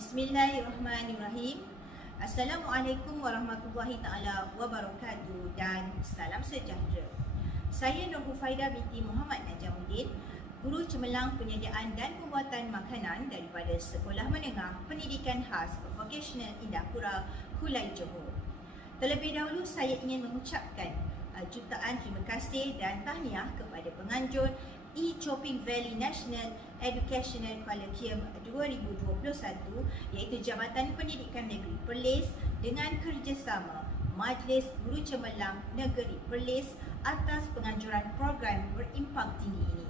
Bismillahirrahmanirrahim. Assalamualaikum warahmatullahi taala wabarakatuh dan salam sejahtera. Saya Nur Hufaidah binti Muhammad Najamuddin, guru cemerlang penyediaan dan pembuatan makanan daripada Sekolah Menengah Pendidikan Khas Vocational Indahpura, Kulai Johor. Terlebih dahulu saya ingin mengucapkan jutaan terima kasih dan tahniah kepada penganjur E-Chopping Valley National Educational Colloquium 2021 iaitu Jabatan Pendidikan Negeri Perlis dengan kerjasama Majlis Guru Cemerlang Negeri Perlis atas penganjuran program berimpak tinggi ini.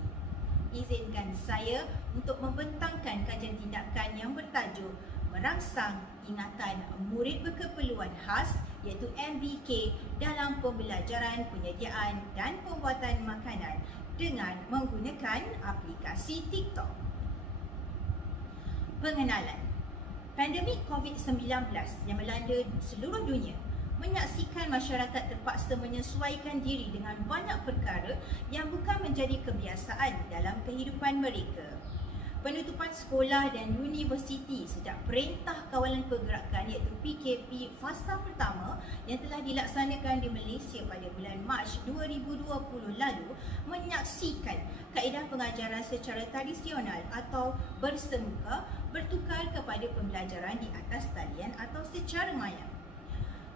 Izinkan saya untuk membentangkan kajian tindakan yang bertajuk Merangsang Ingatan Murid Berkeperluan Khas iaitu MBK dalam pembelajaran, penyediaan dan pembuatan makanan dengan menggunakan aplikasi TikTok. Pengenalan. Pandemik COVID-19 yang melanda seluruh dunia menyaksikan masyarakat terpaksa menyesuaikan diri dengan banyak perkara yang bukan menjadi kebiasaan dalam kehidupan mereka. Penutupan sekolah dan universiti sejak Perintah Kawalan Pergerakan iaitu PKP fasa pertama yang telah dilaksanakan di Malaysia pada bulan Mac 2020 lalu menyaksikan kaedah pengajaran secara tradisional atau bersemuka bertukar kepada pembelajaran di atas talian atau secara maya.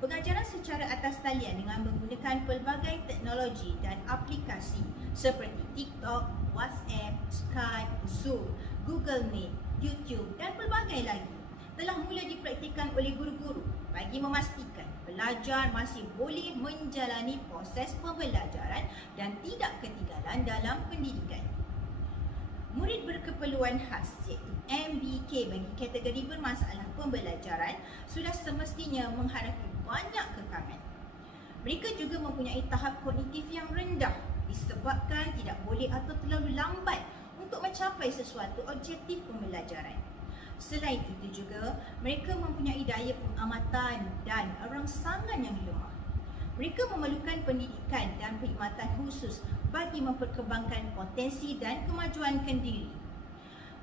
Pengajaran secara atas talian dengan menggunakan pelbagai teknologi dan aplikasi seperti TikTok, WhatsApp, Skype, Zoom, Google Meet, YouTube dan pelbagai lagi telah mula dipraktikkan oleh guru-guru bagi memastikan pelajar masih boleh menjalani proses pembelajaran dan tidak ketinggalan dalam pendidikan. Murid berkeperluan khas iaitu MBK bagi kategori bermasalah pembelajaran sudah semestinya menghadapi banyak kekangan. Mereka juga mempunyai tahap kognitif yang rendah disebabkan tidak boleh atau terlalu lambat untuk mencapai sesuatu objektif pembelajaran. Selain itu juga, mereka mempunyai daya pengamatan dan rangsangan yang lemah. Mereka memerlukan pendidikan dan perkhidmatan khusus bagi memperkembangkan potensi dan kemajuan diri.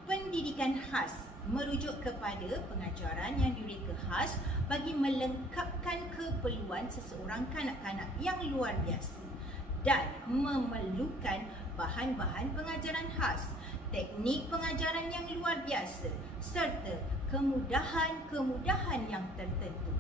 Pendidikan khas merujuk kepada pengajaran yang direka khas bagi melengkapkan keperluan seseorang kanak-kanak yang luar biasa dan memerlukan bahan-bahan pengajaran khas, teknik pengajaran yang luar biasa serta kemudahan-kemudahan yang tertentu.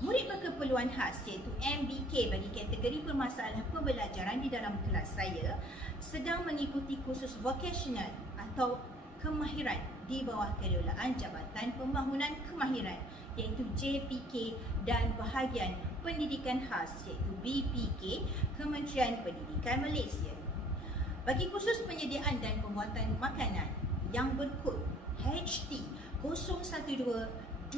Murid berkeperluan khas iaitu MBK bagi kategori permasalahan pembelajaran di dalam kelas saya sedang mengikuti kursus vocational atau kemahiran di bawah kelolaan Jabatan Pembangunan Kemahiran iaitu JPK dan bahagian Pendidikan Khas iaitu BPK Kementerian Pendidikan Malaysia. Bagi kursus penyediaan dan pembuatan makanan yang berkod HT 012-2012,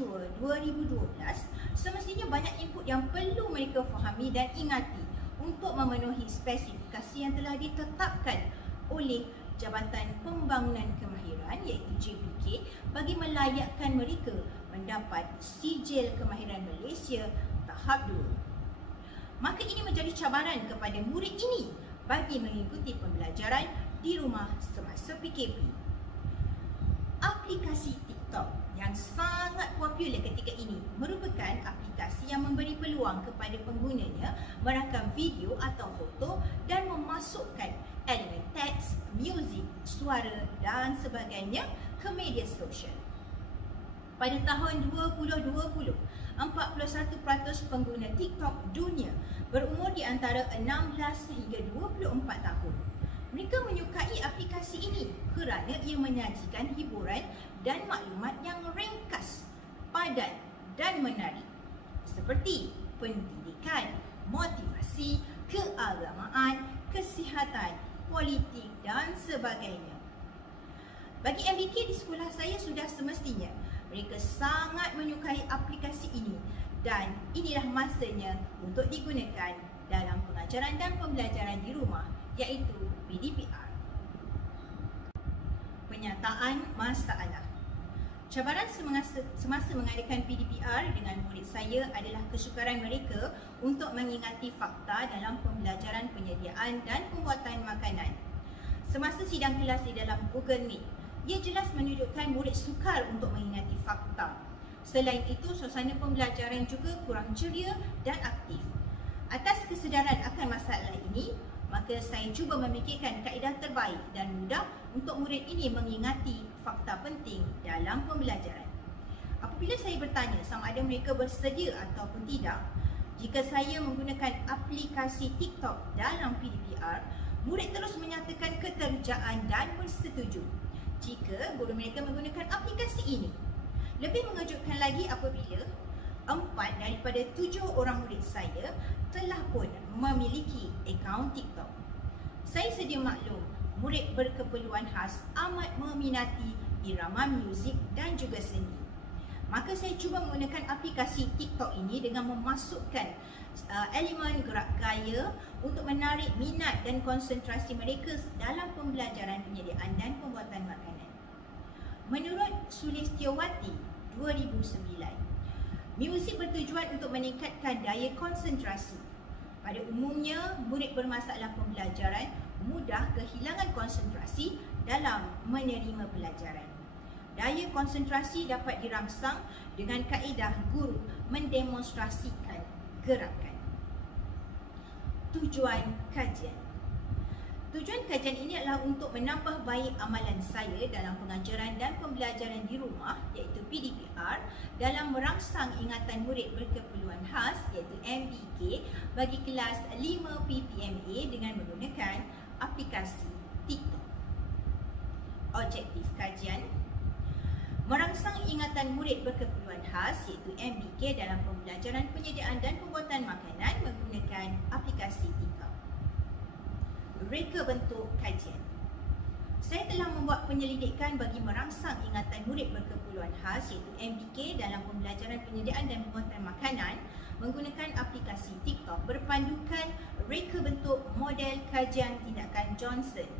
semestinya banyak input yang perlu mereka fahami dan ingati untuk memenuhi spesifikasi yang telah ditetapkan oleh Jabatan Pembangunan Kemahiran iaitu JPK bagi melayakkan mereka mendapat Sijil Kemahiran Malaysia tahap 2. Maka ini menjadi cabaran kepada murid ini bagi mengikuti pembelajaran di rumah semasa PKP. Aplikasi TikTok yang sangat popular ketika ini merupakan aplikasi yang memberi peluang kepada penggunanya merakam video atau foto dan memasukkan elemen teks, muzik, suara dan sebagainya ke media sosial. Pada tahun 2020, 41% pengguna TikTok dunia berumur di antara 16 hingga 24 tahun. Mereka menyukai aplikasi ini kerana ia menyajikan hiburan dan maklumat yang ringkas, padat dan menarik seperti pendidikan, motivasi, keagamaan, kesihatan, politik dan sebagainya. Bagi MBK di sekolah saya sudah semestinya mereka sangat menyukai aplikasi ini dan inilah masanya untuk digunakan dalam pengajaran dan pembelajaran di rumah iaitu PDPR. Penyataan masalah. Cabaran semasa mengadakan PDPR dengan murid saya adalah kesukaran mereka untuk mengingati fakta dalam pembelajaran penyediaan dan pembuatan makanan. Semasa sidang kelas di dalam Google Meet, ia jelas menunjukkan murid sukar untuk mengingati fakta. Selain itu, suasana pembelajaran juga kurang ceria dan aktif. Atas kesedaran akan masalah ini, maka saya cuba memikirkan kaedah terbaik dan mudah untuk murid ini mengingati fakta penting dalam pembelajaran. Apabila saya bertanya sama ada mereka bersedia ataupun tidak, jika saya menggunakan aplikasi TikTok dalam PDPR, murid terus menyatakan keterujaan dan bersetuju jika guru mereka menggunakan aplikasi ini. Lebih mengejutkan lagi apabila 4 daripada 7 orang murid saya telah pun memiliki akaun TikTok. Saya sedia maklum, murid berkeperluan khas amat meminati irama muzik dan juga seni. Maka saya cuba menggunakan aplikasi TikTok ini dengan memasukkan elemen gerak gaya untuk menarik minat dan konsentrasi mereka dalam pembelajaran penyediaan dan pembuatan makanan. Menurut Sulistiawati 2009, muzik bertujuan untuk meningkatkan daya konsentrasi. Pada umumnya, murid bermasalah pembelajaran mudah kehilangan konsentrasi dalam menerima pelajaran. Daya konsentrasi dapat dirangsang dengan kaedah guru mendemonstrasikan gerakan. Tujuan kajian. Tujuan kajian ini adalah untuk menambah baik amalan saya dalam pengajaran dan pembelajaran di rumah, iaitu PDPR, dalam merangsang ingatan murid berkeperluan khas, iaitu MBK, bagi kelas 5 PPMA dengan menggunakan aplikasi TikTok. Objektif kajian: merangsang ingatan murid berkeperluan khas, iaitu MBK, dalam pembelajaran penyediaan dan pembuatan makanan menggunakan aplikasi TikTok. Reka bentuk kajian. Saya telah membuat penyelidikan bagi merangsang ingatan murid berkeperluan khas, iaitu MBK, dalam pembelajaran penyediaan dan pembuatan makanan menggunakan aplikasi TikTok berpandukan reka bentuk model kajian tindakan Johnson.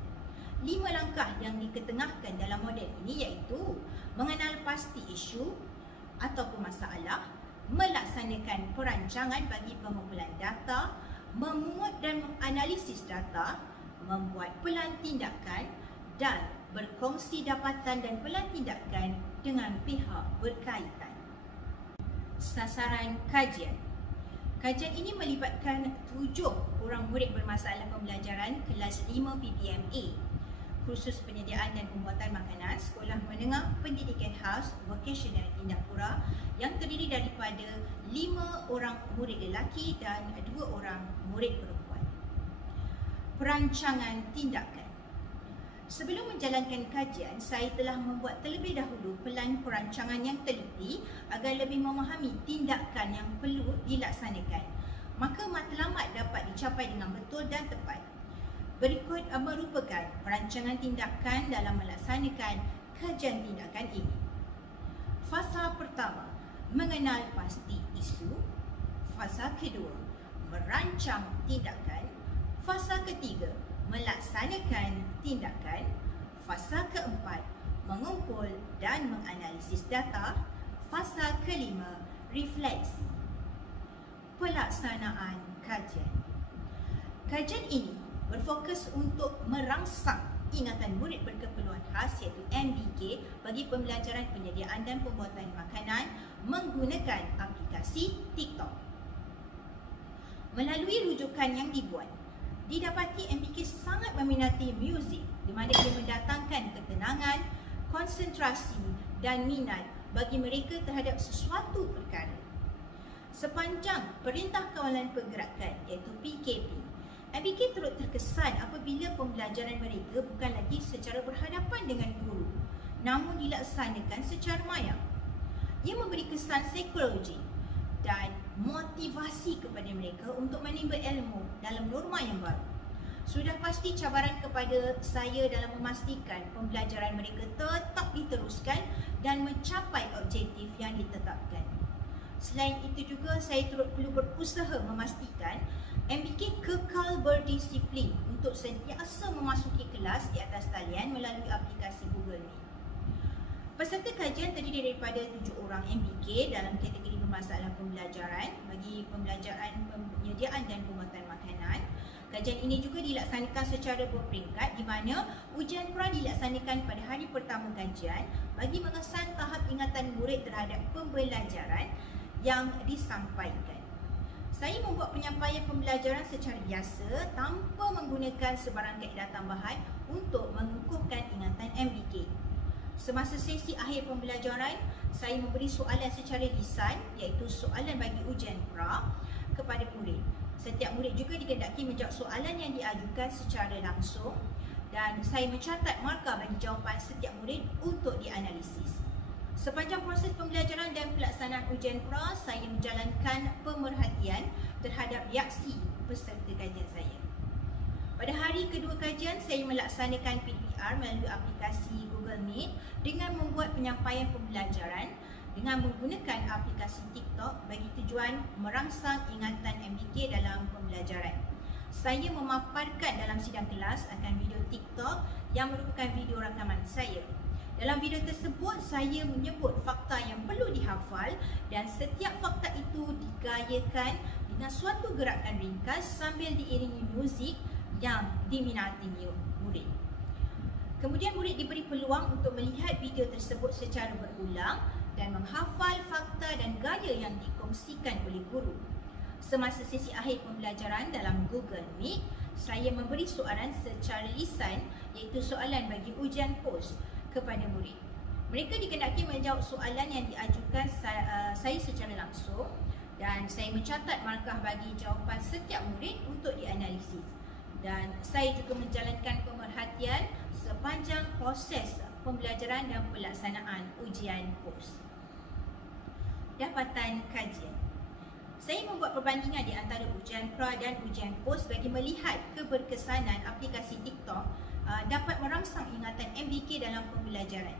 5 langkah yang diketengahkan dalam model ini iaitu mengenal pasti isu ataupun masalah, melaksanakan perancangan bagi pengumpulan data, memungut dan menganalisis data, membuat pelan tindakan dan berkongsi dapatan dan pelan tindakan dengan pihak berkaitan. Sasaran kajian. Kajian ini melibatkan 7 orang murid bermasalah pembelajaran kelas 5 PPMA, kursus penyediaan dan pembuatan makanan Sekolah Menengah Pendidikan Khas Vocational Indapura yang terdiri daripada 5 orang murid lelaki dan 2 orang murid perempuan. Perancangan tindakan. Sebelum menjalankan kajian, saya telah membuat terlebih dahulu pelan perancangan yang teliti agar lebih memahami tindakan yang perlu dilaksanakan, maka matlamat dapat dicapai dengan betul dan tepat. Berikut merupakan perancangan tindakan dalam melaksanakan kajian tindakan ini. Fasa pertama, mengenal pasti isu. Fasa kedua, merancang tindakan. Fasa ketiga, melaksanakan tindakan. Fasa keempat, mengumpul dan menganalisis data. Fasa kelima, refleksi. Pelaksanaan kajian. Kajian ini berfokus untuk merangsang ingatan murid berkeperluan khas, iaitu MBK, bagi pembelajaran penyediaan dan pembuatan makanan menggunakan aplikasi TikTok. Melalui rujukan yang dibuat, didapati MBK sangat meminati muzik, di mana ia mendatangkan ketenangan, konsentrasi dan minat bagi mereka terhadap sesuatu perkara. Sepanjang Perintah Kawalan Pergerakan, iaitu PKP, MBK turut terkesan apabila pembelajaran mereka bukan lagi secara berhadapan dengan guru, namun dilaksanakan secara maya. Ia memberi kesan psikologi dan motivasi kepada mereka untuk menimba ilmu dalam norma yang baru. Sudah pasti cabaran kepada saya dalam memastikan pembelajaran mereka tetap diteruskan dan mencapai objektif yang ditetapkan. Selain itu juga, saya turut perlu berusaha memastikan MBK kekal berdisiplin untuk sentiasa memasuki kelas di atas talian melalui aplikasi Google Meet. Peserta kajian terdiri daripada 7 orang MBK dalam kategori bermasalah pembelajaran bagi pembelajaran penyediaan dan pembuatan makanan. Kajian ini juga dilaksanakan secara berperingkat di mana ujian pra dilaksanakan pada hari pertama kajian bagi mengesan tahap ingatan murid terhadap pembelajaran yang disampaikan. Saya membuat penyampaian pembelajaran secara biasa tanpa menggunakan sebarang kaedah tambahan untuk mengukuhkan ingatan MBK. Semasa sesi akhir pembelajaran, saya memberi soalan secara lisan iaitu soalan bagi ujian pra kepada murid. Setiap murid juga dikehendaki menjawab soalan yang diajukan secara langsung dan saya mencatat markah bagi jawapan setiap murid untuk dianalisis. Sepanjang proses pembelajaran dan pelaksanaan ujian pra, saya menjalankan pemerhatian terhadap reaksi peserta kajian saya. Pada hari kedua kajian, saya melaksanakan PDPR melalui aplikasi Google Meet dengan membuat penyampaian pembelajaran dengan menggunakan aplikasi TikTok bagi tujuan merangsang ingatan MBK dalam pembelajaran. Saya memaparkan dalam sidang kelas akan video TikTok yang merupakan video rakaman saya. Dalam video tersebut, saya menyebut fakta yang perlu dihafal dan setiap fakta itu digayakan dengan suatu gerakan ringkas sambil diiringi muzik yang diminati murid. Kemudian murid diberi peluang untuk melihat video tersebut secara berulang dan menghafal fakta dan gaya yang dikongsikan oleh guru. Semasa sesi akhir pembelajaran dalam Google Meet, saya memberi soalan secara lisan iaitu soalan bagi ujian pos kepada murid. Mereka dikehendaki menjawab soalan yang diajukan saya secara langsung dan saya mencatat markah bagi jawapan setiap murid untuk dianalisis. Dan saya juga menjalankan pemerhatian sepanjang proses pembelajaran dan pelaksanaan ujian pos. Dapatan kajian. Saya membuat perbandingan di antara ujian pra dan ujian pos bagi melihat keberkesanan aplikasi TikTok dapat merangsang ingatan MBK dalam pembelajaran.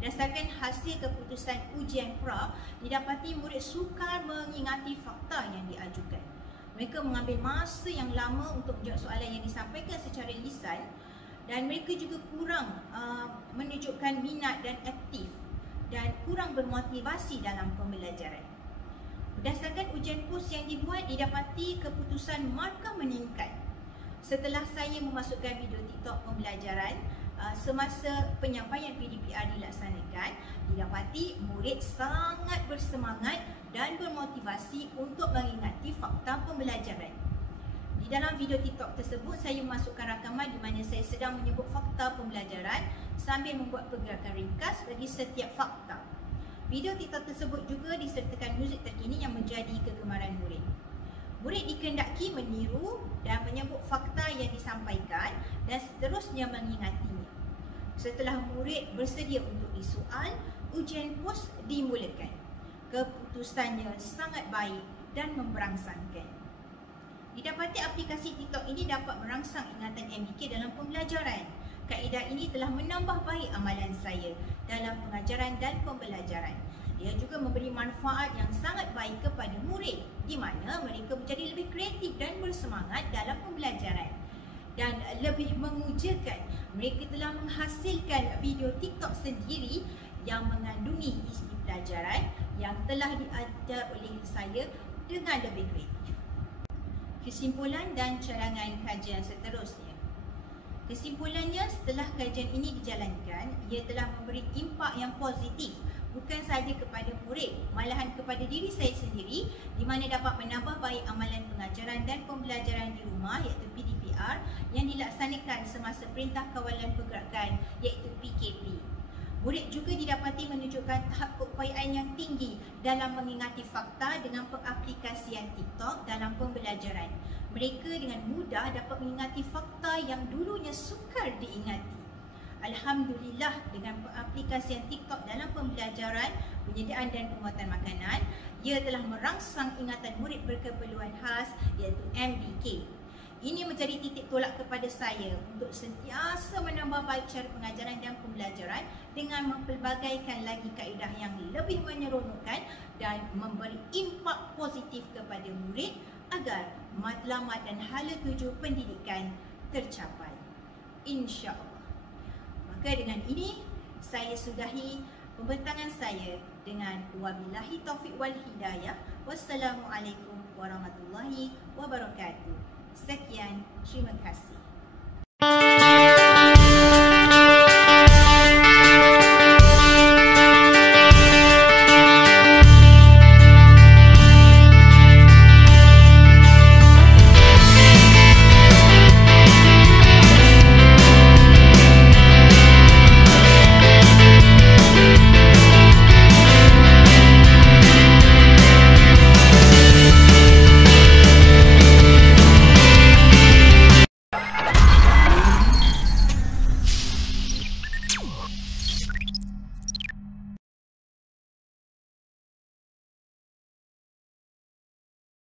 Berdasarkan hasil keputusan ujian pra, didapati murid sukar mengingati fakta yang diajukan. Mereka mengambil masa yang lama untuk menjawab soalan yang disampaikan secara lisan dan mereka juga kurang menunjukkan minat dan aktif dan kurang bermotivasi dalam pembelajaran. Berdasarkan ujian pos yang dibuat, didapati keputusan markah meningkat. Setelah saya memasukkan video TikTok pembelajaran, semasa penyampaian PDPR dilaksanakan, didapati murid sangat bersemangat dan bermotivasi untuk mengingati fakta pembelajaran. Di dalam video TikTok tersebut, saya memasukkan rakaman di mana saya sedang menyebut fakta pembelajaran sambil membuat pergerakan ringkas bagi setiap fakta. Video TikTok tersebut juga disertakan muzik terkini yang menjadi kegemaran murid. Murid dikehendaki meniru dan menyebut fakta yang disampaikan dan seterusnya mengingatinya. Setelah murid bersedia untuk disoal, ujian pos dimulakan. Keputusannya sangat baik dan memberangsangkan. Didapati aplikasi TikTok ini dapat merangsang ingatan MBK dalam pembelajaran. Kaedah ini telah menambah baik amalan saya dalam pengajaran dan pembelajaran. Ia juga memberi manfaat yang sangat baik kepada murid di mana mereka menjadi lebih kreatif dan bersemangat dalam pembelajaran. Dan lebih mengujakan, mereka telah menghasilkan video TikTok sendiri yang mengandungi isi pelajaran yang telah diajar oleh saya dengan lebih kreatif. Kesimpulan dan cadangan kajian seterusnya. Kesimpulannya, setelah kajian ini dijalankan, ia telah memberi impak yang positif bukan sahaja kepada murid, malahan kepada diri saya sendiri di mana dapat menambah baik amalan pengajaran dan pembelajaran di rumah iaitu PDPR yang dilaksanakan semasa Perintah Kawalan Pergerakan iaitu PKP. Murid juga didapati menunjukkan tahap keupayaan yang tinggi dalam mengingati fakta dengan pengaplikasian TikTok dalam pembelajaran. Mereka dengan mudah dapat mengingati fakta yang dulunya sukar diingati. Alhamdulillah, dengan pengaplikasian TikTok dalam pembelajaran, penyediaan dan pembuatan makanan, ia telah merangsang ingatan murid berkeperluan khas iaitu MBK. Ini menjadi titik tolak kepada saya untuk sentiasa menambah baik cara pengajaran dan pembelajaran dengan mempelbagaikan lagi kaedah yang lebih menyeronokkan dan memberi impak positif kepada murid agar matlamat dan hala tuju pendidikan tercapai. InsyaAllah. Maka dengan ini, saya sudahi pembentangan saya dengan wabillahi taufiq wal hidayah. Wassalamualaikum warahmatullahi wabarakatuh. Sekian, terima kasih.